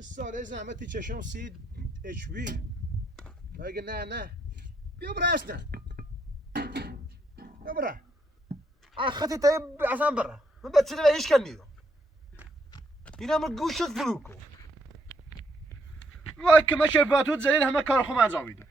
ساله زحمتی چشم سید اچ بی اگه نه بیا برا اصلا بیا برا اختی تایی اصلا برا من بچه به هیچ کنی این همه گوشت فرو کن وای که من شفاتون زلیل همه کار خوب انجام میدم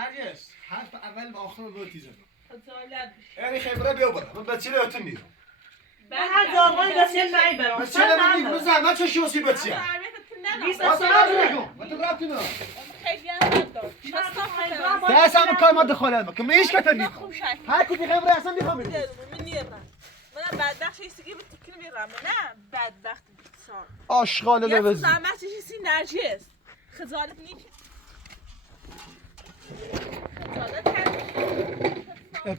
نرگس حرف اول و آخر رو تیزه یعنی خیبره بیا برا من بچه رو اتون نیدم بعد آقای بچه نایی برام بچه رو میدیم من زحمت چه شوسی بچه هم من تو رابطی نام دست همه کار ما دخالت بکن من هیچ کتر نیدم هر کتی خیبره اصلا میخوام میدیم من بدبخت چیزی که تکیل میرم نه بدبخت بیچار آشغال لبزی زحمت چیزی نرجس خجالت نیست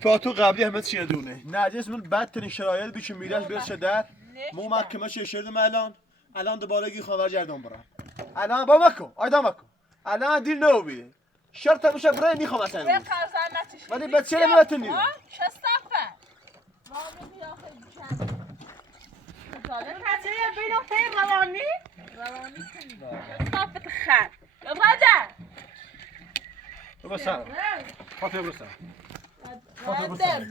پاتو قبلی همه چیه دونه نرجس من بدترین شرایط بیشون میرش برسه در مو محکمه چه شردم الان دوباره گی خواهر جردم برم الان با مکن آیدا مکن الان دیر نو بیده شرط میشه برای میخوام اصلا ولی بچه رو میتون نیدم بچه بینم تایی روانی صافت خر يا برادر بس سلام خاطر بس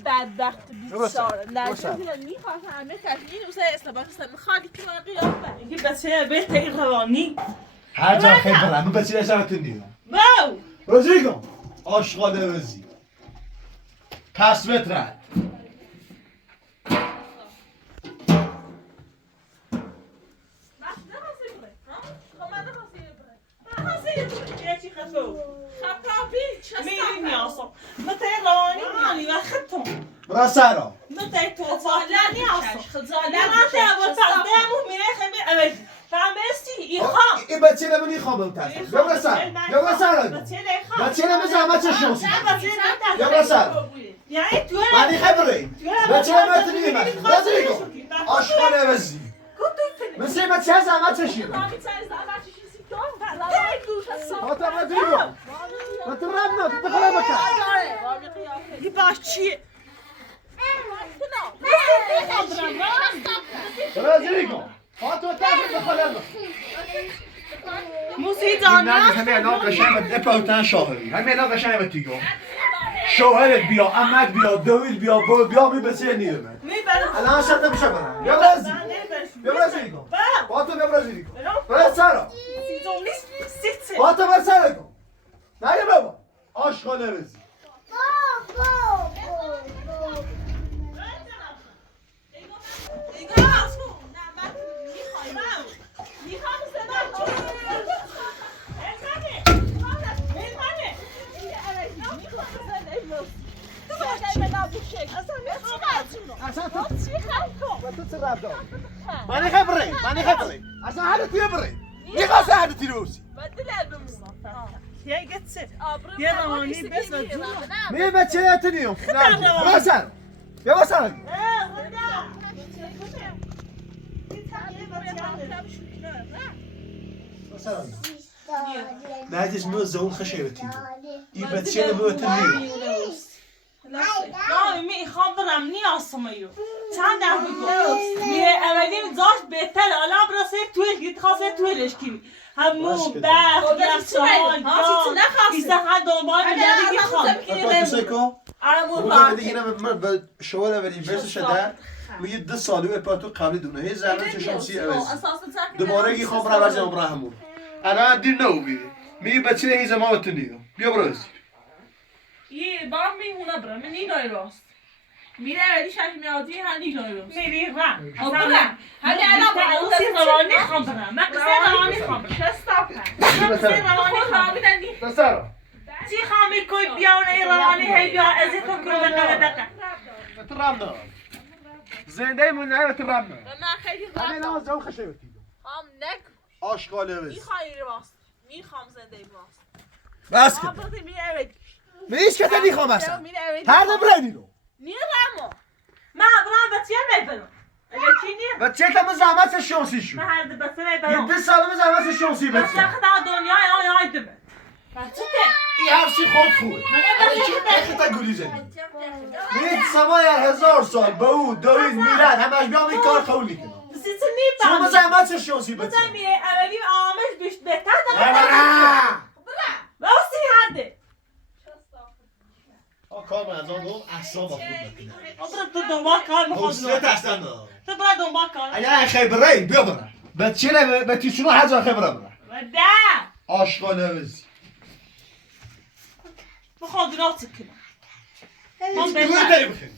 بدبخت بیچاره لازم میخوام همه تشکیل واسه استباق است میخواد که من قیافه میگه بچه بهتری روانی هر جا خیلی برم من بچه نشمتون نیدم باو روزی کن آشغال روزی پس بترد متى رواني مالي واخدتهم برا سارا متى توصلني اصلا لا ما تعبوا تعبوا من خمي ابد تعمستي يخام این بچه رو من يخام بترسم یا برا سارا یا برا سارا بچه رو من زحمت چه شوسی یا برا سارا يعني تو مانی خبری بچه رو من تنیدم روزی کن آشغال روزی مثل بچه ها زحمت چه شیرم خاطر روزی کن من تو رب نه تو دخلا بکن يباش شيء روزی کن خاطر تو دخلا بکن موسيدانا همه الان قشنگ اپاوتن شاهری همه الان قشنگ بتیگو شوهرت بیا عمت بیا دوید بیا می بسیار نیمه الان شرط میشه برم بیا برازی بیا برازی کن خاطر بیا برازی کن برای سارا خاطر بر سارا کن نه یه بابا آشغال بزی ماني خبري اصلا هذا تبري يخاص هذا تلوسي يا قتسر يا رواني بس بدو مين بتشيلتني وصل يا وصل ناديش مو زون خشيبتي يبتشيل مو تني لا می خبرم نی آسمیو چند دفعه گفت میره اولی داشت بهتر الان براسه توی گیت خاصه تویش کی همو بعد یخچال ایسا ها دنبال میگردی که خواب سیکو ارمون دیگه من شوال اولی ورس شده میگه 2 سالو اپاتو قبل دونه هی زمان چشم سی اولی دوباره کی خبر راجع ابراهیمو الان دین نو می بچه هی زمان تنیو بیا برو یه بار میمونه برم من اینای راست میره ولی شش میادی هنی رو میری رم برم همین الان با سی روانی خوام برم من قصه روانی خوام برم قصه روانی خوام برم بسرا چی خوامی کوی بیاونه روانی هی بیا از تو کنم دقیقه ترامنا زنده من نه ترامنا من خیلی همین راحت ناز جو خشبتی هم نک آشغاله بس میخوای راست میخوام زنده راست بس آبادی میره میش که نمیخوام اصلا میره هر نبردی رو نیرمو ما برام بچه میبرم اگه چی نیم بچه تم زحمت شانسی شو من هر بچه یه میبرم ده سال زحمت شانسی بچه بچه خدا دنیای آی دمه بچه ته این حرفی خود خوبه تا گولی زدی میت سمای 1000 سال به او دوید میلاد همش بیام این کار قولی کنم بسی چه نیم شما زحمت شانسی بچه بچه میره اولی آمش بیش بهتر نه بسی هرده کار من از آن دو احساب خود نکنه برو تو دنبال کار میخواد حوصله تستن تو برو دنبال کار اگر خیبره بیا برم بچه نه به تیشونو هزار خیبره برم وده آشغاله بزی بخواد راتی کنم دوی داری بخیر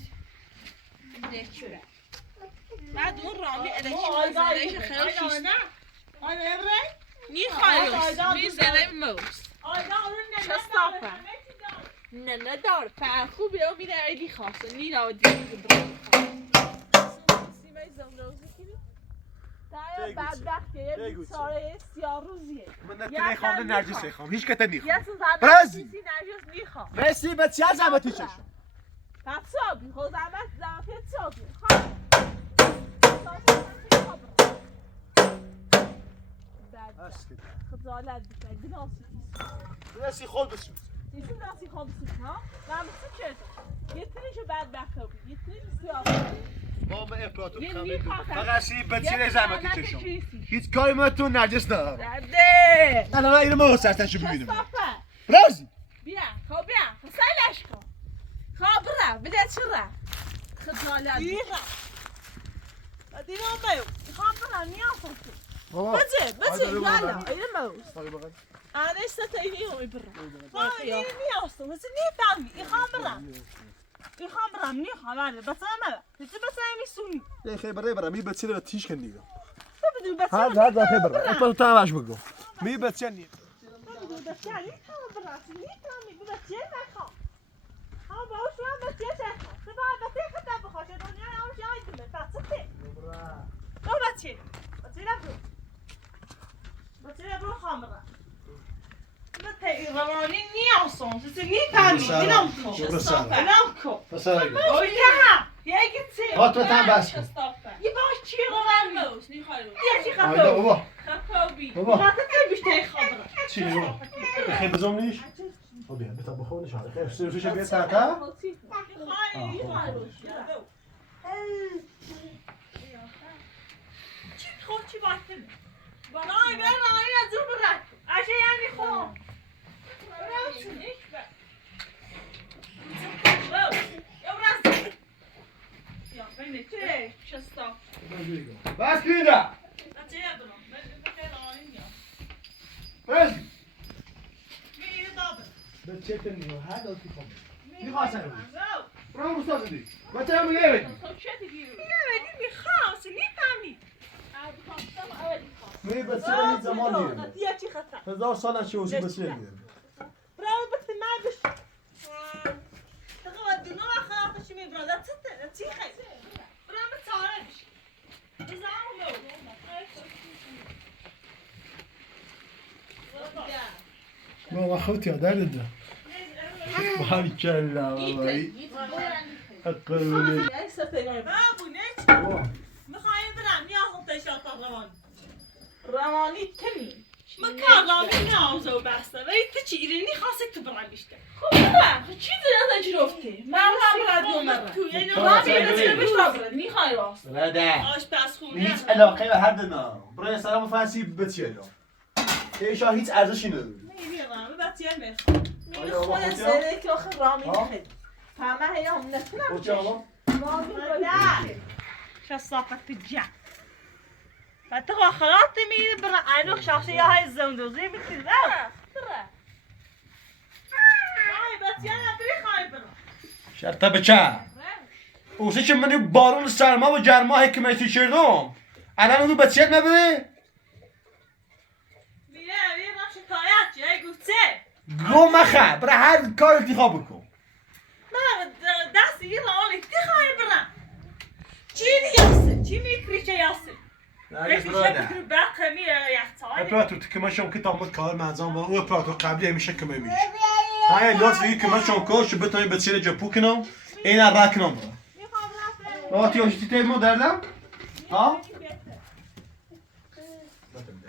بعد اون رامی الکی آیدا زنده خیلی شیست آیدا ابره میخوای میزنه موست آیدا اون چه صافه نه ندار فعلا خوبه و میره ایدی خواسته نینا و دیگه برای سیمه زمروزی کنی دایا بدبخت یه بیچاره سیاه روزیه من نتونه خواهم نرجسه خواهم هیچ کته نیخوام یه سو زحمت برازی. کسی نرجس میخوام مرسی بچه از زحمتی چشم پس آبی خود زحمت آبی خجالت بکن گناسی مرسی خود بسید ایشون ناسی خود بسید ها من بسید چه یه تنیشو بدبخت آبی یه تنیشو سیاه ما به افراتو یه خمید میخوام. فقط سی بچه نه زحمتی زحمت چشم کیسی. هیچ کاری من تو نرجس ندارم ده الان اینو ما سرتنشو ببینیم صافه برازی بیا خب بیا سالش کن خب برا بده چرا خجالت دیگه دیگه میو میخوام برم نیازم تو بابا بجه یالا اینو موز بابا انا ستایی هم برا بابا دیگه نیازم بس نیفهمی میخوام برم میخوام برم میخوام بله بس من بس میسونی یه خیبره برم می بچه رو تیش کن دیگه بدون بس هذا خیبره افراتو تماش بگو می بچه نی بدون بس یعنی میخوام برم میفهمی بس چه نخوام ها باش من بس چه نخوام تو بس خدا بخواد دنیا رو جای دم بس ته تو بچه برو خامرا بس روانی نیازم تو میفهمی اینم کو بسرگی اوه نه یه گیتی ها تو تم بس کن یه باش چی روانی موز نیخوای یه چی آیدا خطا بابا خبی بابا خطا که بیشتر خبره چی بابا خیلی بزوم نیش خب بیا بتا بخور نشاده خیلی سرفش بیاد سرتا چی خود چی باید نای بر نای از اون برد اشه یعنی خوب بس بیده بس بچه کنی و هر دل کی خوب میخواستن رو برام روستا زدی بچه هم میگه بگی می بچه رو هیچ زمان نیرم 1000 سال از شوزی بچه نیرم بابا خوتي درد باركلا باباي اقولي روانی تمی مکان روانی نیازه و بسته و این چی ایرانی خاصه تو برای بیشتر خب برا چی دیگه نجرفته من هم رادیو مرا رامی رو بشتابره میخوای راست رده آشپز خونه هیچ علاقه به هر دنا برای سلام فارسی بچه اینا ایشا هیچ ارزشی نداره نمیرم بچه میخوام خود سره که آخه رامی میخواد فهمه هی هم نتونم بچه آقا رامی كصافة الجع فتغى خلاطي مين برا عينوك شخصية هاي الزوندوزي مثل ذا برا هاي بس يانا بري خاي برا شرطه بچه اوسی که من بارون سرما و گرما حکمتی کردم الان اونو بچیت نبره میره ما شکایت چه گفته گو مخه برای هر کار انتخاب بکن من دستی یه لالی تخایی برم چی دیاسه چی میکری چه یاسه نرگس میشه براده بکر برقه میره یختای اپراتور که من شما کتاب مد کار منظام با او اپراتور قبلی همیشه که میشه های لطفی که من شما کار شو بتونیم بچیره جا پوکنم این رکنم برم آتی آشتی تیمو دردم ها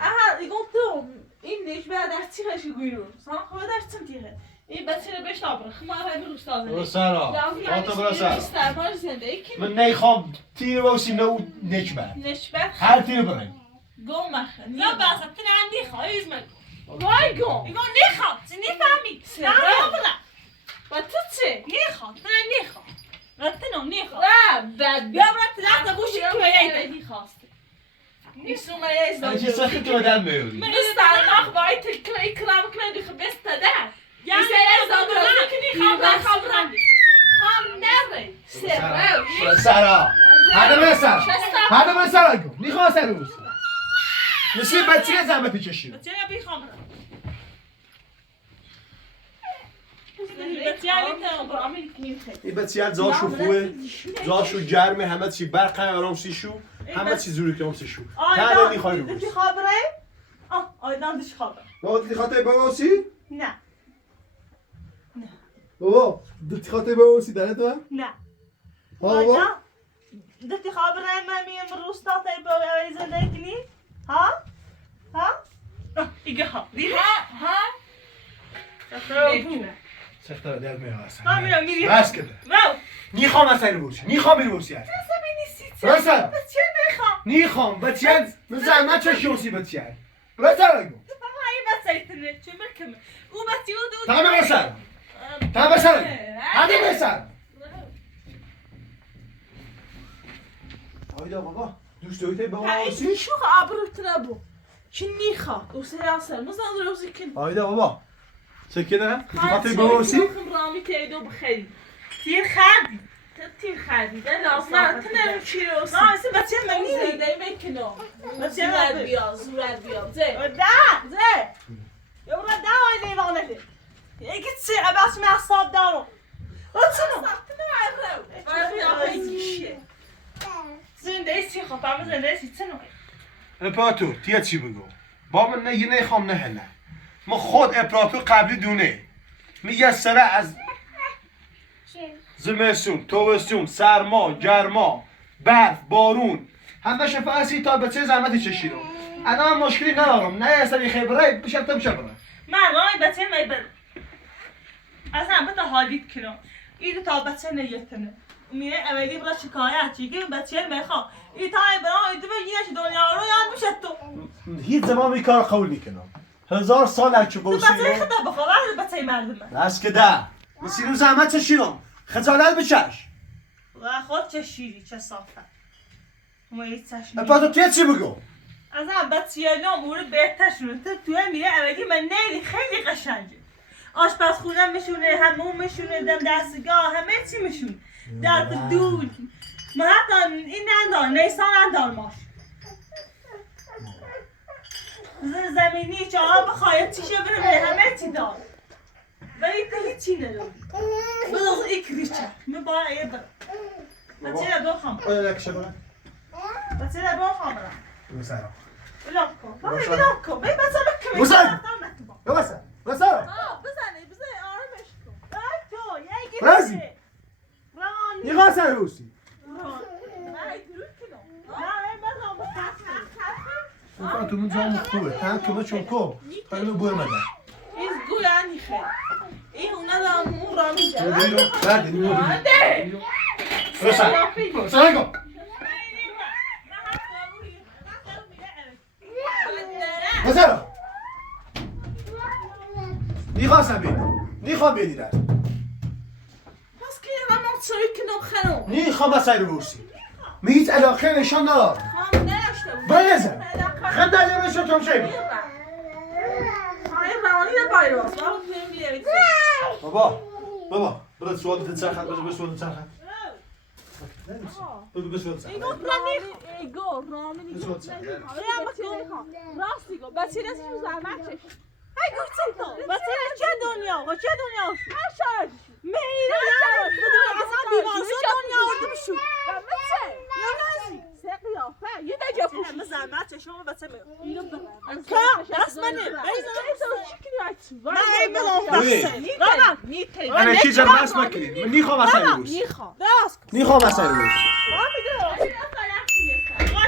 Aha, ik ontdom. In deze bij daar zie je goed. Zal ik wel daar zijn tegen. Ik ben ze best aprig, maar hij bedoelt dat برو niet. سرا آتا برو سرا من نیخوام تیر باسی نو نچبر Nesbet. هر تیر برای Go maken. نه بس اتنا عندي خايز من Waar go? يقول نيخا نفهمي لا برا Wat doet ze? نيخا تنا نيخا رتنا نيخا Ah, bad. يا برا تلاقي بوشي كويس die gasten. Ik zoek maar eens en je zegt het door dat meuri We staan nog buiten, ik klaar de gebeste daar. Ja, Je zei eerst dat we we niet gaan gaan. Gaan nergens. Serieus. سرا هذا من سرا هذا من سرا گو نیخواه سر روز مثل بچه زحمتی کشید بس يا بي خمرة بس يا بي این بچه زاشو خوبه زاشو گرمه همه چی برق آرام سیشو همه چی زوری که سیشو تا نیخواه روز انت خابرة ايضا دش خابرة دادی خاطر باباسی؟ نه بابا دادی خاطر باباسی داره تو؟ نه بابا دتي خابرة ما مية من روستا طيبة ويا زندقني ها إيجا Ha? سختره در میاد ما میرم میری بس کده واو نیخوام اصلا بورسی نیخوام بورسی هست برسر بس چه میخوام نیخوام بچه زحمت چه شوسی بچه برسر بگو هاي بس سيتني شو مركمة وبس يودو تا برسر تا برسر هذا برسر آیدا بابا دوست داری باباسی؟ شو عبر ترابو شني خا وسياسة مثلا روزي كن آیدا بابا سکینه خاطر باباسی؟ رامي تيدو بخير كثير خادي تير خادي ده لا تنام تشيروس بس يا مني دايما كنو بس زورات يا بياض زورات بياض زي زي يا ولد داوي اللي بغنته قلت سي اباس مع الصاب دارو وتصنو زين دايسي خطا زين دايسي تصنو امپراتور تیه چی بگو بابا نه یه نخوام نه هنه ما خود امپراتور قبلی دونه میگه سره از زمستون تابستون سرما گرما برف بارون همه شفاسی تا بچه زحمتی چشیدم الان مشکلی ندارم نه اصلا خبره بشه بره ما راي بتين ما يبر اصلا بتا حاليت كنو ايدو تا بتين يتنه میره اولی برای شکایت چیگه بچه میخوام ای تای برای ایدو بگیرش دنیا رو یاد میشه تو هیچ زمان می کار قبول میکنم 1000 سال هرچه تو بوسی بچه خدا بخواه وقت بچه مردمه بس که ده مسیرو زحمت چشیدم خجالت بچش و خود چه شیری چه صافه ما یه چشمی امپراتور تیه چی بگو اصلا بچه نام مورد بهتر شونه تو توی میره اولی من نیلی خیلی قشنگه آشپزخونه میشونه همون میشونه دم دستگاه همه چی میشونه در دود ما حتی این ندار نیسان ندار ماش زمینی چه آب خواهد چیشه بره همه چی دار ولی تو هیچی نداری بلغ ایکریچه من باید ایه برم بچه رو بخوام لکشه برم بچه رو بخوام برم بسرم بلاک کن بلاک کن بی بچه بکنی بسرم بسرم بزنه آرامش کن تو یکی رازی. رانی نیخواه سر روسی امپراتور من جام خوبه تن کمه چون کو خیلی بوی مده این گویانی خیلی این ندارم اون رامی بینو برده نیمو ده بسرم کن بسرم نیخواستم نیخوام بیدی در پس که یه نمام سوی کنم خانم نیخوام بس سر روسی من هیچ علاقه نشان ندارم خانم نرشته بود بایزم خم در یه بشو کم شایی خانم روانی نبایی باست باید بیم بیارید بابا برات سوال بتنسخن بذار سوال بتنسخن بگو بس ولسه ایگو رامینی بس ولسه راستی گو بچه نسیشو زحمتش ای گوچه تو بچه چه دنیا و چه دنیا شو هر میره اصلا بیمارستان دنیا آوردم شو یا نزی سه قیافه یه نجا پوش زحمت شما بچه اینو برم دست منه من ای بلان رام نیتی انا چی جر بس مکنین من نیخوام اصلا روز نیخوام نیخوام اصلا روز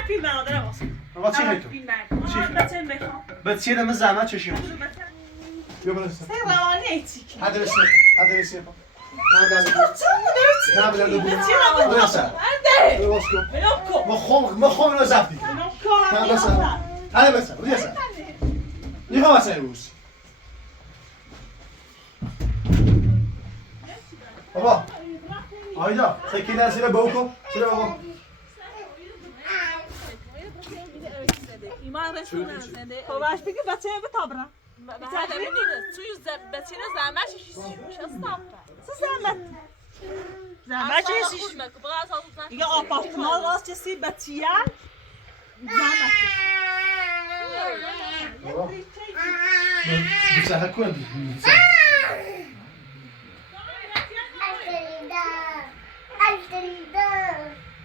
فیلم برادر واسه آقا چی هی تو بچه میخوام بچه من زحمت چشیم بیا بالا سه روانی چی هذا بس هذا بس تعال بلا مخوم رو زفتی تعال بس هذا بس ودي اسال نیخوام اصلا روز بابا آیدا سکینه سیره بوکو سیره بابا ایمان رسونه زنده خواهش بگی بچه بتابرم هذا مني توی بچه زحمتش چه استاپه زحمت چیزیش یا آپارتمان راست چیزی بچیان زحمت بتسهل كون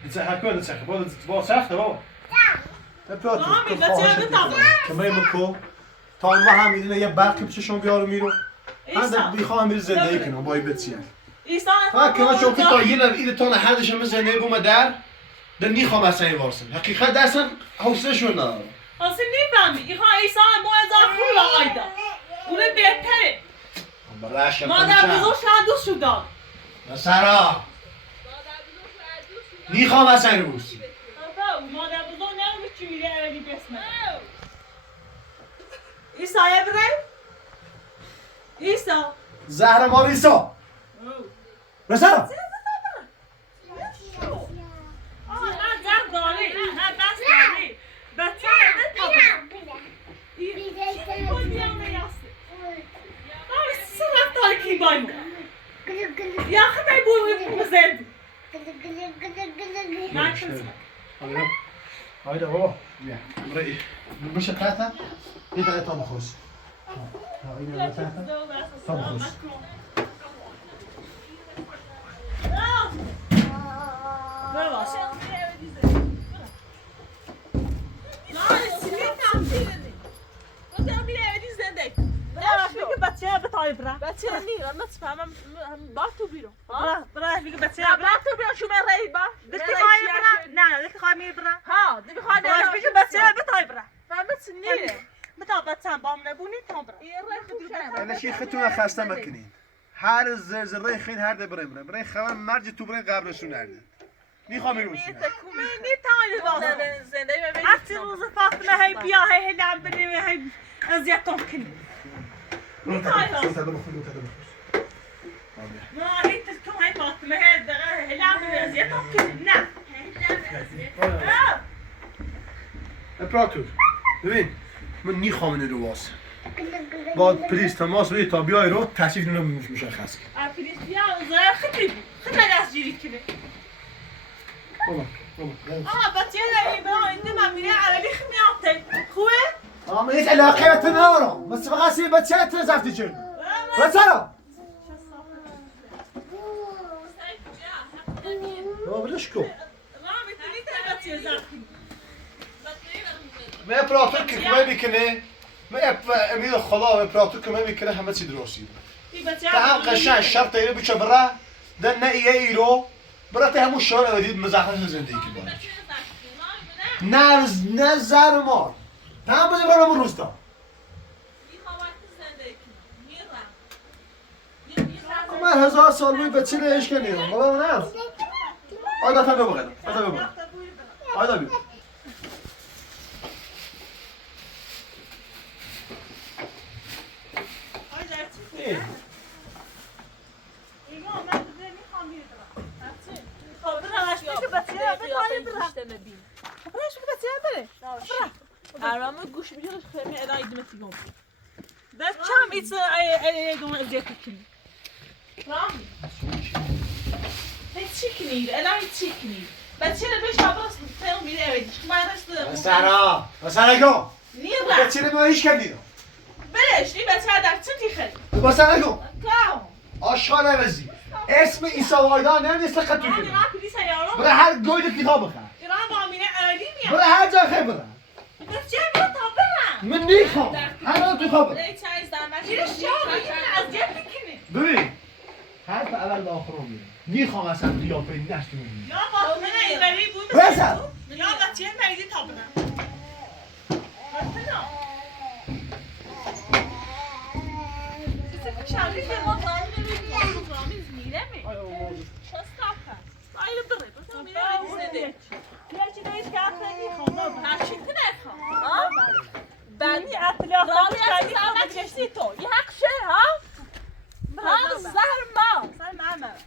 بتسهل كون بتسهل بابا سخته بابا رامی بچه بتابرم کمه مکو تا ما هم میدونه یه برقی پیششون بیارو میرو من بیخوام میره زندگی کنم با این بچیان ها که ما چون که تا یه ایده تانه حدش هم زندگی بومه در نیخوام اصلا این وارسن حقیقت درسن حوصله شون ندارم اصلا نمیفهمی ایخواه ایسا موعظه خوب آیدا اونه بهتره مادر بزرگ شاید دوست شدن سارا نیخوام اصلا روز مادر بزرگ نمیگه چی میره اولی بسمه ایسا ابراهیم ایسا زهر مار ایسا بسارا نه زن داری نه دست داری بچه کی بایم یا خدای بوی بزرگ نه چیزی هایدا بابا بیا برای بشه تحت این دقیقه تا بخوز این دقیقه تحت تا بخوز بباش بچه بتای برا بچه نی من نتفهمم با تو بیرون برا میگه بچه با تو بیرون شو من رای با دلت خواهی برا نه دلت خواهی میره برا ها دلت خواهی برا میگه بچه بتای برا فهمت نی متى بتسام بام نبوني تمبر انا شي ختونه خسته مکنین هر زرزره خین هر ده برای خبر مرج تو برای قبرشون نرده میخوام این روشی نی تای باز زنده من وقتی روز فاطمه هی بیا هی هلم بنی هی ازیتم کنی نی تای باز ما هی تلكم هي فاطمه هي هلم بنی ازیتم کنی نه امپراتور ببین من نیخوام این رو واس با پلیس تماس بگیر تا بیای رو تشریف رو مشخص کن پلیس بیا زای خطی دستگیری کنه بابا بچه هی برا اینده من میره عربی خمیاته خوبه؟ من هیچ علاقه بهت ندارم بس فقط سی بچه تو زفتی چه بچه بابا بلش کن من امپراتور که کمه میکنه من امید خدا امپراتور کمه میکنه همه چی درستی تا هم قشنگ شرط ایرو بیچه برا در نه ایرو برا تا همون شهر ودید مزخرف زندگی که باید نه زر مار تا هم بزی برا من روستا من 1000 سال بوی بچه رو عشق نیرم بابا من هم آیدا تا ببقیدم آیدا بیم Aramı kuş biliyoruz ki ela idmet yom. Das çam it's a don't get it. Ram. Hey تکنید الان تکنید بچه بهش آباس فیلم میره اویدیش من رسیدم سارا سارا نیه با بچه ما هیچ کدیدم برش این بچه در چه تیخه با سارا کام آشغال عوضی اسم عیسی وایدان نمیست خط من کنی ایران پلیس یارو برای هر گوید کتاب بخر ایران با امینه علی میاد برای هر جا خیلی برای بچه برو تا برم من نیخوام هر آن تو خواب ای چای زحمت زیر شام از جب میکنی ببین حرف اول با آخر رو میره نیخوام اصلا قیافه نشتی میبینی یا با من ایرانی بود بسر یا بچه مریضی تا برم شاید که ما زنی نمیدیم رامیز میره می شستاب هست آیل بره بسا میره زنده یا چی دایش که اصلا نیخوام هرچی که نخوام بنی اطلاق رامی از زحمت کشتی تو یه حق شه ها هم زهر ما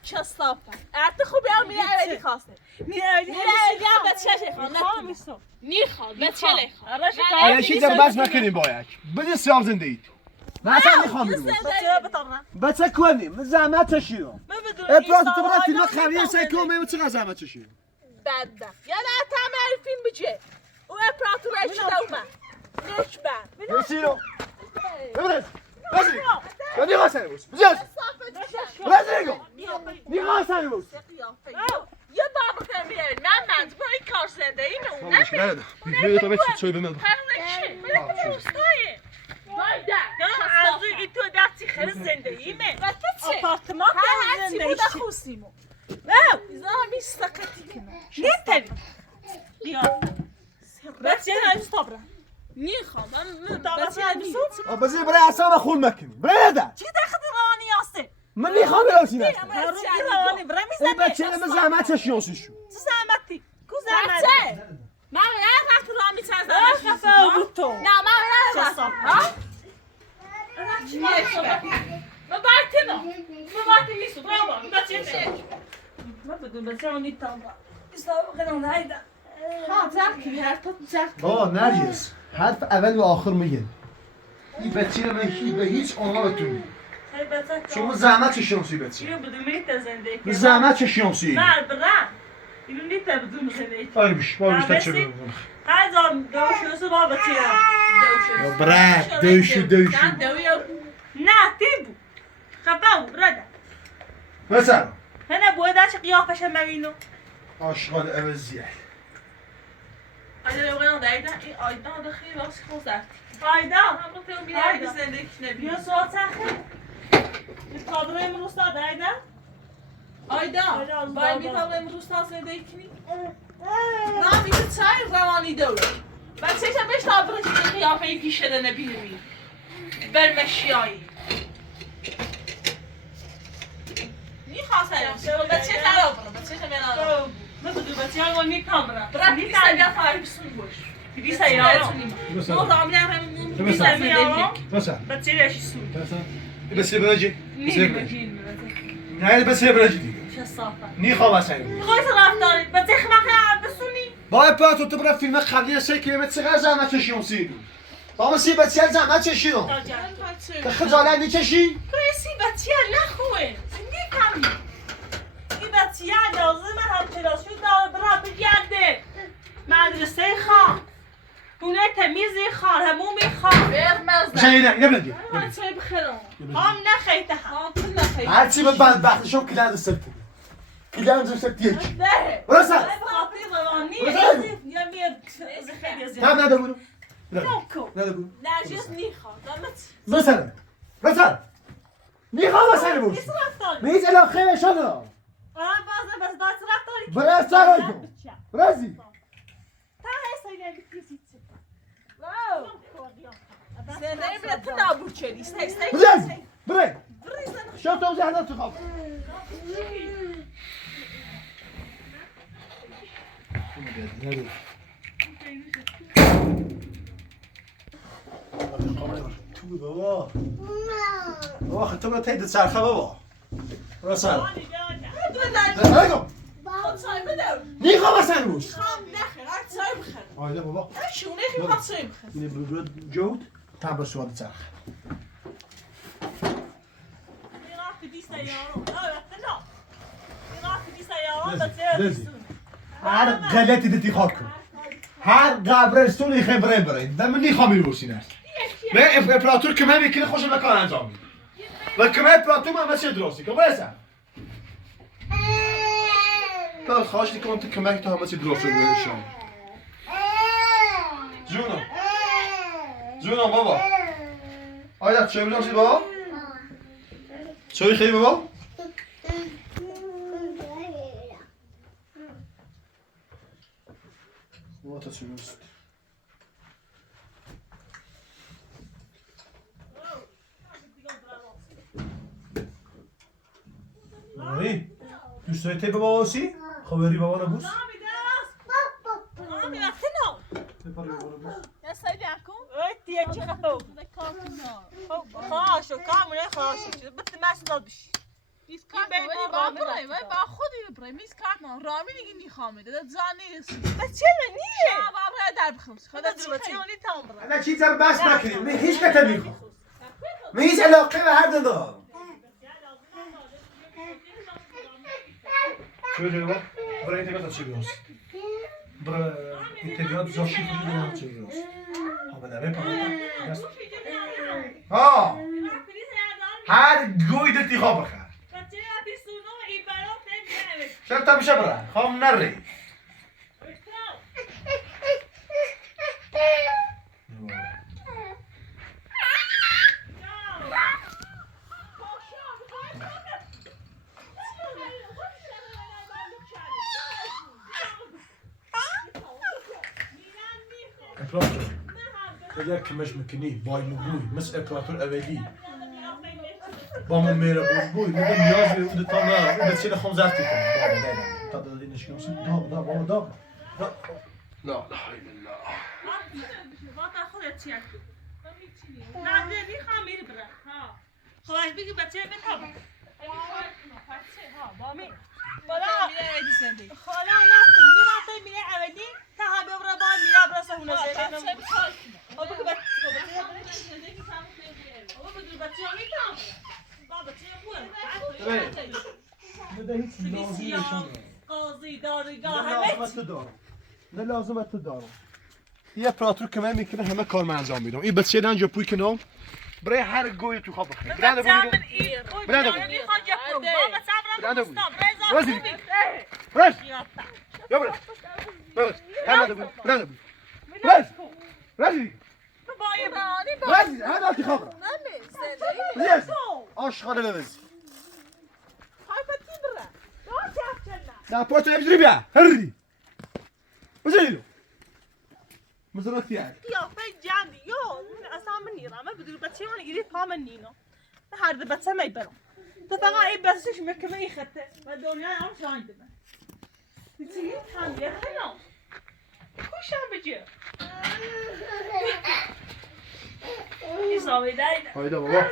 شستاب هست ارت خوبی هم میره اولی خواسته میره اولی هم بچه شخواه نیخواد بچه نخواد آیا چی در بس مکنیم باید بده سیام زنده ای تو من اصلا نیخوام بگم بچه بطرم بچه کنیم من زحمت چشیدم من بدون افراد تو برای فیلم خریه سیکو میمون چقدر زحمت چشیدم بدبخت یا نه تعمیر فیلم بجه او امپراتوری شده اومد نشبن نسیرو ببرد بزرگ یا نیخواه سنی بوش بزرگ بزرگ نیخواه سنی بوش یه بابا کنم بیارید من با این کار زنده ای اون مشکل نداره بیرون تو بچه چوی بمید پرنکشه من روستایه وایده از این تو دستی خیلی زندگی می بچه چه؟ آپارتمان هر چی زندگی بوده خوسیمو نه ایزا همی سکتی کنم نیتری بیا بچه نایست تا برم نیخوام من بچه نایست بزرگ برای اصلا خون مکنیم برای نده چی دخل روانی هسته من نیخوام برای نسته روانی برای این میزنی بچه من زحمت چشیدم چه زحمتی کو زحمتی بچه من نه وقت را میچنم خفه بود تو نه من نه وقت ها ما بارتنا ما وقتی نیست برام بچه ما بدون بچه رو نیتام استاو قدم هایدا ها ترکی هر تو ترکی بابا نرجس حرف اول و آخر میگه این بچه من به هیچ عنوان بتونی شما زحمت چشیدم بچه اینو بدون میت زندگی زحمت چشیدم نه برام اینو نیت بدون زندگی آره بیش بابا بیشتر چه بگم هزار دوشوسو با بچه برای دوشو نه تیبو خفه بود برده مثلا هنه باید چه قیافش مبینو آشغال عوضیه آیدا بگم دایدا این آیدا خیلی واسه خوزد فایده هم رو تو میره زندگیش نبی بیا ساعت سخت این کادر امروز داد ایده آیدا باید میتونم امروز تا زندگی کنی نه میشه چای روانی دور بچه چه بهش نابرش این قیافه این پیش شده نبیرمی برمشیایی میخواستم بچه خراب بچه چه میرم من بدو بچه ها نیتام برم برای بیسته بیا فاری بسون باش بیسته یارو ما رامله همون بیسته یارو مثلا بچه ریشی سون بسیار براجی نه بسیار براجی دیگه چه صافه نیخوام اصلا میخوای رفتاری بچه خمخه بسونی با پاتو تو برای فیلم قبلی 3 کیلومتر چقدر زحمت چشیدم سیدو بابا سی بچه زحمت چشیدم خجالت میکشی کسی بچه نخوه نیکمی این بچه لازم هم کلاسیو داره برای بگرده مدرسه خان خونه تمیزی خان همومی خان شاید نه نبردی بچه بخیرم هم نخیته هم هرچی به بدبختشو کلند سفت کلند سفت یک برسن خاطر روانی یا میاد خیلی زیاد تب نده برو نکو نده برو نرجس نیخواد مثلا مثلا نیخوام مثلا برو نیست رفتاری میز الان خیلی شده آن بازه بس دایت رفتاری برای سرای کن برازی تا هستی نمی‌کیسی چه زنده بیا تو نابود شدی برازی برای شو تو زهنه تو خواب تو بابا بابا خطا برای تایید سرخه بابا برسن نگم نیخوام اصلا روش آیده بابا اینه برو جود تبرا سواد سرخ هر غلطی دتی خاک کن هر قبرستونی خبره برید ده من نیخوام روسی نست به امپراتور که من میکنه خوش به کار انجام میده و که من امپراتور من همه چه درستی که برسم تا خواهش دیکنم تو کمک تا همه چه درست شد بودشم جونم بابا آیا چه بیدم شید بابا؟ چوی خیلی بابا؟ بابا تا چه بیدم مامی دوست داری تیپ بابا باسی؟ خبری بابا نبوس؟ خاشو کامله خاشو بس ما بش Biz kartla با خودی ببره میز کارتنا رامی دیگه میخوامه ده زانی است بس چرا نیه بابا در بخمس خدا چی اونی تام برا انا چیز رو بس نکنیم من هیچ کته میخوام من هیچ علاقه به هر دادم شو جواب برای اینترنت چی بیاس برای اینترنت زاشی کنید نه چی بیاس ها بداره پامیتا ها هر گوی دتی خواب بخیر چرا تا میشه برای خوام نری امپراتور اگر کمش میکنی بای مبوی مثل امپراتور اولی با من میره بوی میگم نیاز به اون تا نه اون بچه خون زرتی کنم بابا نه تا دادی نشکم سی داغ بابا داغ لا لا الا واقعا خودت چیه نه میخوام میره برا ها خواهش بگی بچه بتابه خالا نه میره اولی تا هم ببره بعد میره برا سهونه زیده او بگو بچه میتام بابا چه قاضی دارگاه همه نه لازمت تو دارم یه امپراتور که من میکنه همه کار من انجام میدم این بچه دنجا پوی کنم برای هر گوی تو خواب بخیر برنده بودم برنده بودم رازی راز یا برد برد برنده بود برنده بود راز رازی رازی هر آتی خواب را لیز آشخانه ببز نه پورتو ابزری بیا هردی بزنیلو مزرعة يعني قیافه جمعی یا اصلا من نیرم بدون بچه من گیری پا من نینو هر ده بچه می برم تو فقط این بسش مکمه ای خطه و دنیا هم شاید من چی هم یه خیلی خوشم بجه حسابی دایده هایدا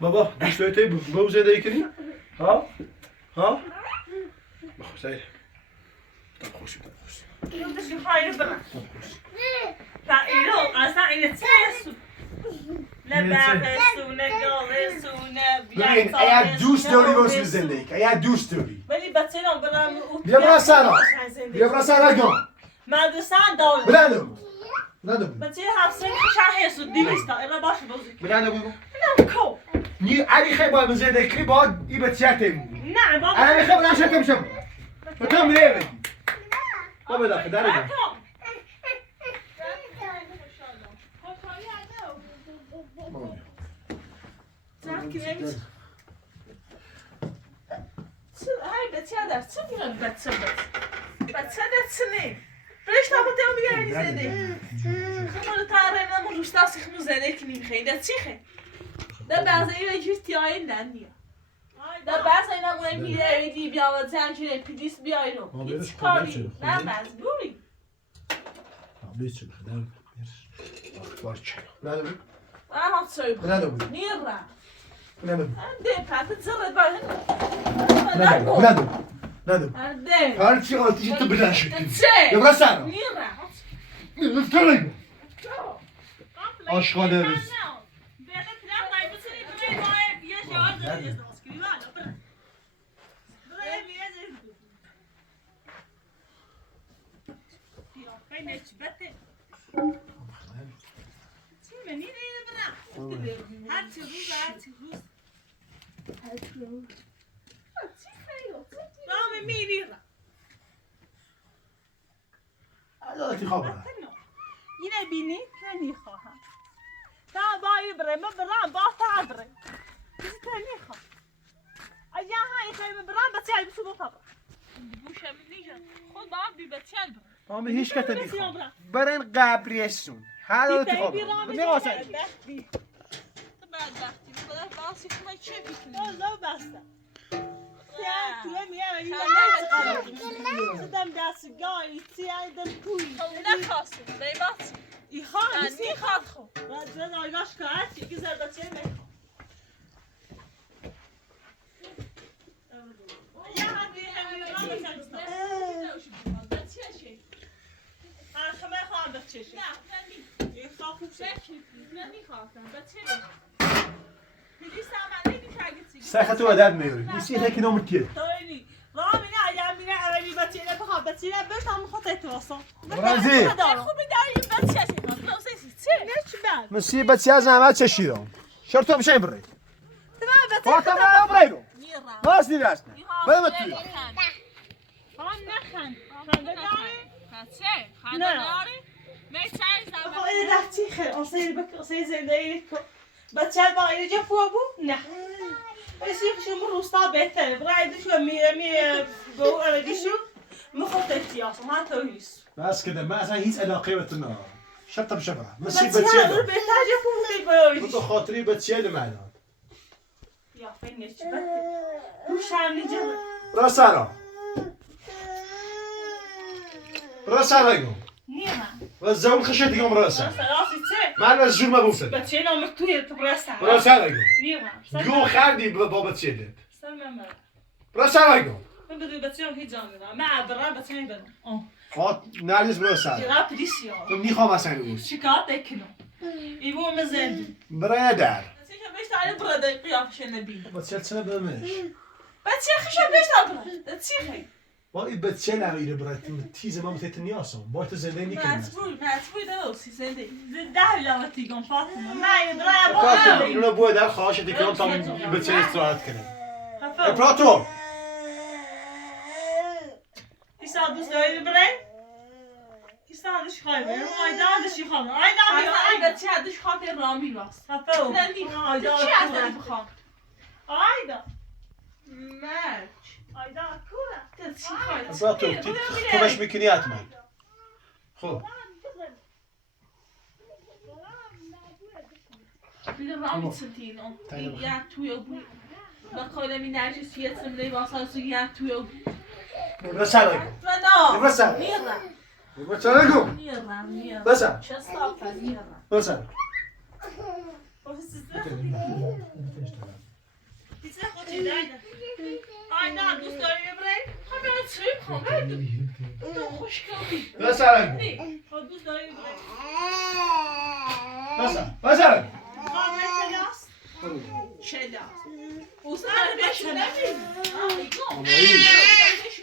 بابا دوست داری بو زنده کنی ها بخوش سعید تا خوشی یادشی خواهی برم تا ایرو اصلا اینه چیه نه برقصو نه گالصو نه ببین اگر دوست داری باش زندگی کن اگر دوست داری ولی بچه نام برم بیا برا سرا گم مدرسان دارم برندم بچه هفته شهر سود دیویستا اینا باشه بازی برندم نه کو نی علی خیلی باید زندگی کنی باید این بچه نه بابا انا میخوام نشتم شب تو میری بابا داخل داره Hej, betsy der, co ty robisz? Betsy nie. Przecież tam potem mieli zedy. Chyba ta arena może już tak się zedy knim hejda ciche. Da bazı ile just yayından diyor. Da bazı ile bu bir bir biavatsan ki pidis bir ayrı. Hiç kari. Ne baz buri. Abi çık da. Var çay. Nerede? Aha söyle. Nerede bu? Niye ra? Nerede? De patı zırh var. Nerede? Nerede? Her şey ateşi de bilen şekil. Şey. Ya burası sana. Niye ra? Üfteleyim. Aşkane biz. رامي میری را عدالتی خبره اینه بینی نمیخواهم تا بایی بره من برام با تا بره چیزی نمیخوام اگه های خیلی برام بچه های بسو بطا بره بوشم نیجا خود با بی بچه بره آمی هیچ کته نیخوام برن قبریشون عدالتی خبره نمیخواستن تو بعد وقتی بخدا باسی که من چه بیکنی والله بسته توی میگه دم دستگاهی چیه دم کوی نخواستم بیماتی ایخوام نیخواد خود بعد آیگاش که یکی زر بچه نمیخوام یه حدی همین را بچه بستم خمه خواهم بچه شد ایخواه خوب شد سخت تو عدد میوری نیستی هکی نامو تیر توینی رامینه اگر مینه اولی بچه نه بخواه بچه نه بشتم خود اتواسا برازی خوبی داری بچه شد نچ بعد مسی بچه از زحمت چشیدم شرطو بشه برید فاطمه نه برید راست دیگه است برم توی خان نخند خنده داری؟ خنده داری؟ میچه خب این رفتی خیلی اصلا زندگی بچه با اینجا فو بود؟ نه بسی خشم روستا بهتره برای دوشو میره به او اردیشو مخوط اتیاس ما تویست بس کده من اصلا هیچ علاقه به تو نه شرطو بشه برم مسی بچه بچه رو بهتر جا فو بایی تو خاطری بچه لمعنا یا فینش بده روشم نیجا راسارا راسارا گو نیمه و زون خشت دیگه راسا راستی چه؟ من از جور ما بوفتن بچه نامر توی تو برسن راسارا گو نیمه گو خردی با بچه دید سلام راسارا گو من بدو بچه هم هیچ جان میدم من برای بچه نمیدم فات نرگس راسارا یرا پلیسی ها تو میخوام اصلا گوش شکایت نکنم ایوو مزندی برادر بچه که بیشتر علی براده قیافش نبینم بچه چه بدمش بچه خیشم بیشتر براده بچه خیلی با این بچه نمیره برای تیز ما متیت نیاسم با تو زنده نیکنم مجبور داروسی زنده ده لامتی گم فاطمه من برای کاش با اینو بود در خواهش دیگه تا بچه استراحت کنه خفه پراتو ایسا دوست داری برای ایسا دش خواهی برای آیدان دشی خواهی آیدان آیدا بچه هدش خاطر رامی راست خفه او نه آیدان چی ازش بخوام آیدان مرچ آیدان کوره چی خواهی پراتو کمش میکنی حتما خب بیده رامی سنتین یا توی بوی بخواه می نرجس یه سمده واسه یا توی بوی راسارا گو نه راسارا نیرم راسارا گو نیرم راسارا چه صافه نیرم راسارا ایسا خودی دایده آیدان دوست داری برای همه چی بخوام تو خوشگلی راسارا گو خود دوست داری برای راسارا گو خواهی چلاست چلاست اوستا من بشو بشنم.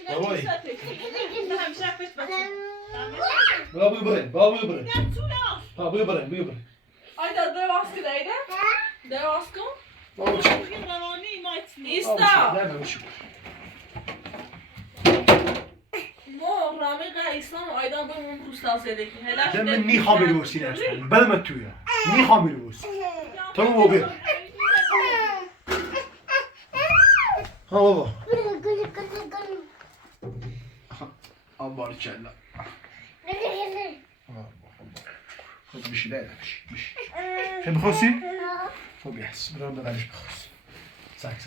بابایی همیشه پشت بچه بابا ببرن نه تو نه بابا ببرن آیدا درواز که دایده؟ درواز کن بابا بگیم روانی مایت نیست ایستا مو رامی قایستان آیدا بمون روستا زده که هلاش من نیخوام بروسی هستن بلم تویا نیخوام بروسی تو بابا بیر ها بابا باری کلا خب بشی ده بشی خیلی بخواستی؟ خب یس برام ببرش بخواست سک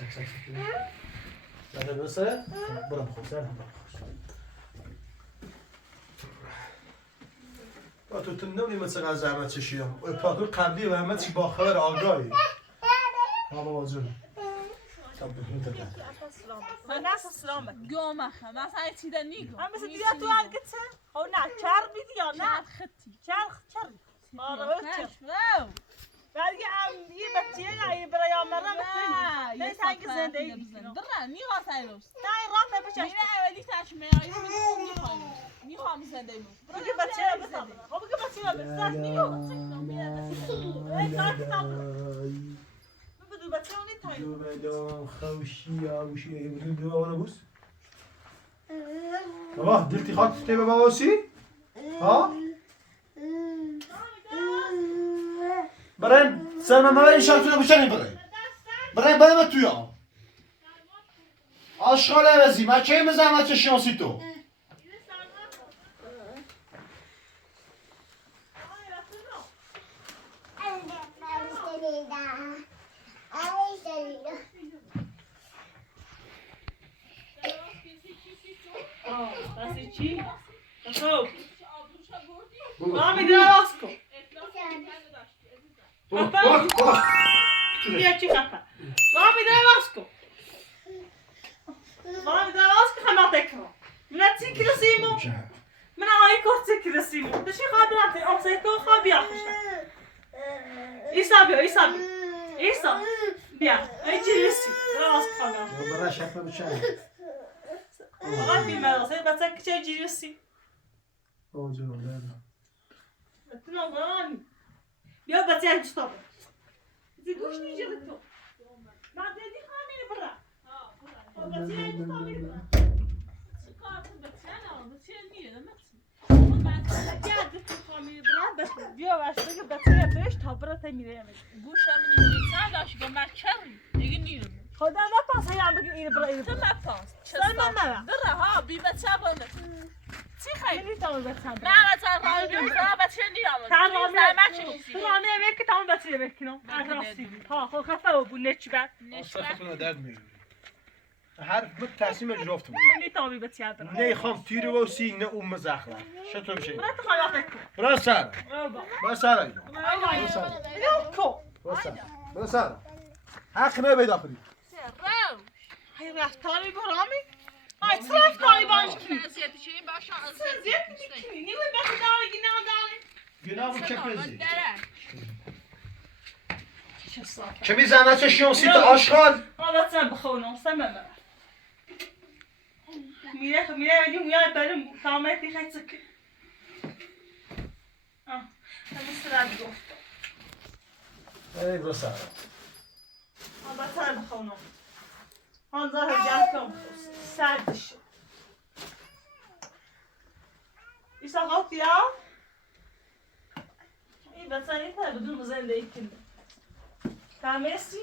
زده برسه برام بخواست پاتو تنونی مثل از زحمت چشیدم پاتو قبلی و همه چی با خبر آگاهی ها بابا جون طب بخون تدن من ناس سلام بك قوم اخا ما صار تيدا نيجو اما ستيا تو قلت هو نا شار فيديو نا ختي شار واو باقي عم يبتينا يبرا يا مرة مثل ليس هاي زندي درا ني غاسايروس ناي راتب بش مين اولي تاش ما ني خام زندي بقي بتينا بس هو بقي بتينا بس نيو اي كان كتاب بدو بتينا دوباره خوشی آوشی بودیم دوباره بوس بابا دلتی خاطر تیبه باباسی؟ ها؟ برن سلام ما این شرطونه بچنین برن برن توی آن آشغال عوضی من چه مزحمت شانسی تو؟ راستی چی؟ خب مامی دراز کن بیا چی خفه مامی دراز کن مامی دراز کن خمه تکرم من تی کرسیمو من آی کرسی کرسیمو دشی خواهد تی آمسیکو خواه بیا خوشه ایسا بیا ایسا بیا ای چی رسی دراز کنم برای شفه بچنین فقط بیمارسه بچه که چه جیرسی اوه جنون دادم بتونم برانی بیا بچه یک جستا برد زی گوش نیجه تو من دیدی خواهی برا بچه یک جستا برد بیا واسه که بچه بهش تا برات میره گوشم نیست داشت با مکری دیگه نیرم خدا نپاس هیم بگی این برای تو نپاس سر من نه دره ها بی بچه بانه چی خیلی نمیتونم بچه نه بچه خواهی بیام بچه نیام تمام تو تمام یک تمام بچه بکنم راستی ها خب خفه و بو نچ بعد خونه درد میگیره هر بود تصمیم جفت بود نمیتونم بچه برم نه خام تیرو و سی نه اون مزخرف چطور میشه من تو خیال فکر برا سر برا سر اینو برا سر حق نه بید آخری هی رفتاری برامی آی چه رفتاری باش کی ازیتی چه این باشه زیاد میکنی نیوی بخی داری گناه داری گناه و کپزی چه صافه چه میزنه چه شیانسی تو آشغال بچه بخونم سمه برم میره میاد برم تمامتی خیلی سکر همین سرد گفت ای برا سر بچه بخونم آنجا هجاب کن سرد شد ایسا قاطی ها این بچه نیتا بدون زندگی کنده تمیسی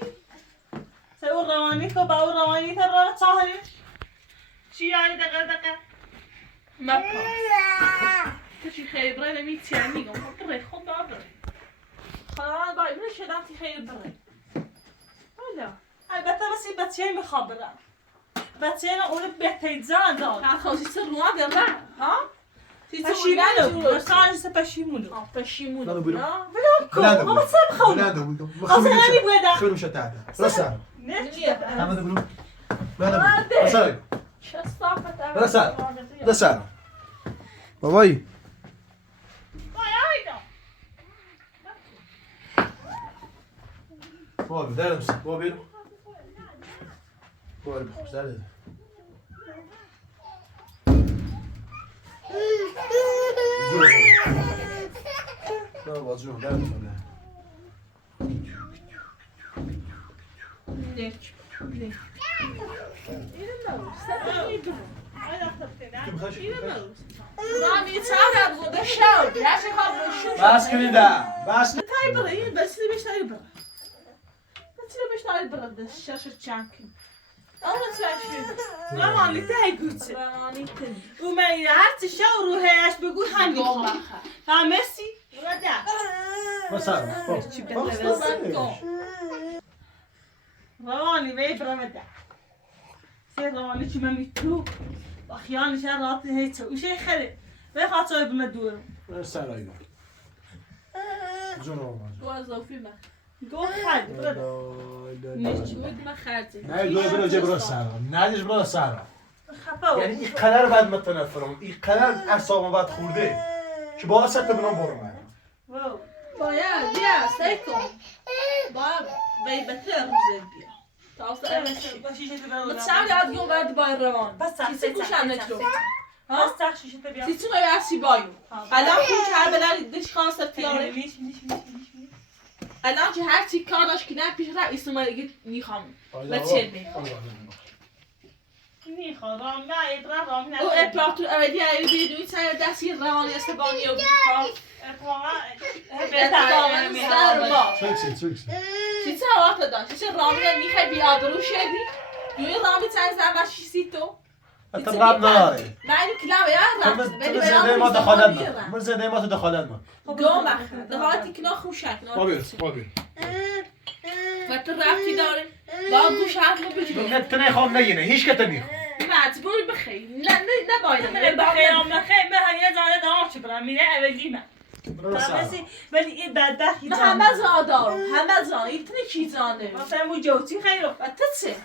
سه اون روانی که با اون روانی تا را چهارش چی یاری دقیقه مپاس کشی خیلی بره نمیتیم میگم بره خود بره خدا باید بره شدم تی خیلی بره ولی البته بس این بچه میخواد برم بچه اینا اون بهتری زن داد خواهی چه روان داره ها؟ پشیمونو سانس پشیمونو پشیمونو ولم کن اما چه بخونم بلنده بودم اصلا نمیگویدم خیلی میشه تعدم برا سر نه همه ده بلو برا سر چه صافت برا سر برا سر بابایی بابا دردم سر بابا بیرو بابا بخوش درده بابا جون دردم سر رامی چهار بوده شد هرچی خواب بس کنید بس تای بره این بس بیشتری بره بس بیشتری بره دست شش چانکی اما چه روانی تای گوچه روانی تن او من هر چی شو روحش بگو همین خواهم فهمستی؟ رده بس چی روانی وی برمده سه روانی چی من میتو با خیانش راتی هیچ اوشه خیلی به خاطر بمدورم بس سر جون آقا تو از لوفی من گو خرد برده نیچ بود من خرجی نه دو برو جه برو سر ندیش برو سر خفه یعنی این قدر بعد متنفرم این قدر اعصابم بعد خورده که باعث شد بنام برم واو باید بیا سیکو باید بی بطر روزه بیا تاستا امشی باشیشه تو برو متشاور یاد گون ورد باید روان بس کسی گوشم نکرو بس تخشیشه تو بیا تیتون رو یاسی بایو قدم کن که هر بلد دش خواست افتیاره میش الان که هر چی کار داشت که نه پیش رئیس اومد دیگه میخوام بچینی میخواد رام نه ادرا رام نه او اپلاکتو اولی ایدی دوی سر دستی روانی استبانی و بیخواه اتفاقا سر ما چی چه وقت داشت چه رامی میخوای بیادرو شدی دوی رامی چند زمش چیزی تو انت راب ناري من اینو کلام یا رفت من زي ما دخلنا من زي ما دخلنا گم اخر دهاتی که نخوشک قابل و تو رفتی داره با گوش حرف رو بجو انت نخوام نگینه هیچ کته میخوام مجبور بخیر نباید بخیرم نخیر به هم یه زانه دار چه برم میره اولی من ولی این بدبختی من همه زادارم همه زان ایتونه کی زانه مثلا مو جوتی خیرو و تو چه؟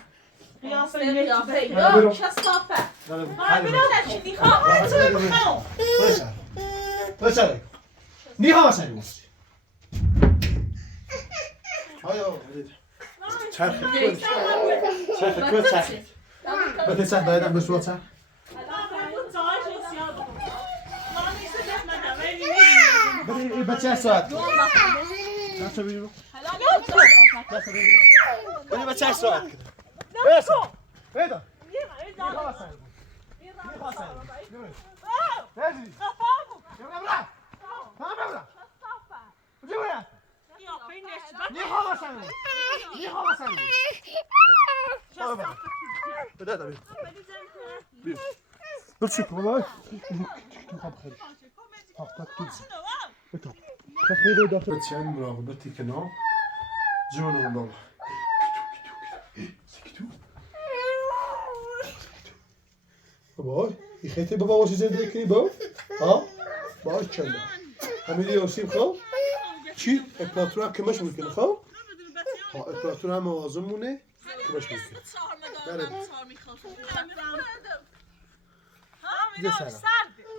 قیافه یا شستافه ببینم چی میخوام چه بخوام بسرک نیها مثلا آیا چرخ کل چرخ بده چرخ دایدم بسو چرخ بده بچه ساعت چرخ بگیرو بده بچه ساعت بسو بده نیها مثلا نیها مثلا نزلی يلا برا تمام برا جوا نيخو مثلا نيخو مثلا بدا بدا بيو بتشوف والله نخاف خير حقك تنسى بتو تخيل داخل بتشان مراقبتي كنا جون والله سكتو بابا يخيتي بابا واش زاد ذكري بابا ها باش چنده همیلی یوسیم خب چی؟ اپراتور هم کمش ممکنه خب؟ ها اپراتور هم موازم مونه کمش ممکنه بره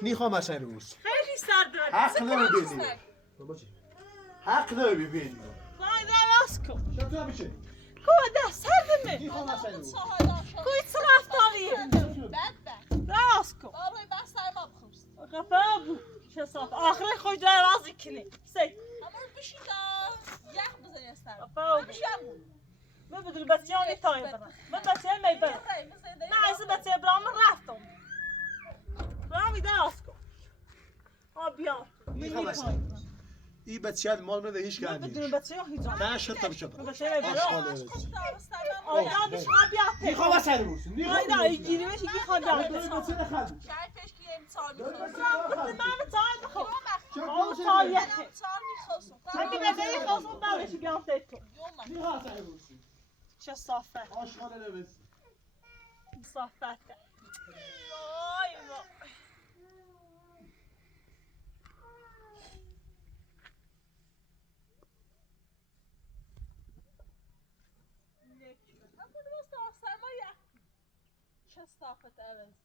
نیخوام اصلا روز خیلی سرده حق نمی حق نمی ببینی باید راست کن شب تو بشه کوه ده سردمه نیخوام اصلا روز کوی چه رفتاریه راست کن بابای بس سر ما بخوست خفا بو چه صاف آخره خوش داره رازی کنه سی همون بشید یخ بزنی از سر خفا بو من بدون بچه ها نیتایم برم من بچه ها می برم من عیسی بچه برام رفتم برام ایده راست کن بیا نیخوام اصلا این بچه ها مال من هیچ من گردی بدون بچه ها هیچ نه شد بشه من بچه ها می برم آیدا دشمن بیاته نیخوام اصلا روز آیدا ایگیری بشی که خواه بیاته بچه نخواد شرطش که امتحان من تایم بخوام میخوام تایه امتحان میخواستم همین بچه خواستم بلشی بیاته تو نیخوام اصلا روز چه صافه آشغال نویس صافته وای وای شستافت اوز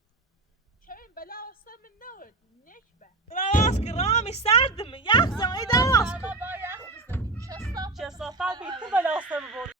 چمین بلا واسه من نود نکبه راست که رامی سردمه یخ زایی در راست کن با یخ بزنی شستافت چه صافت بیتی بلا واسه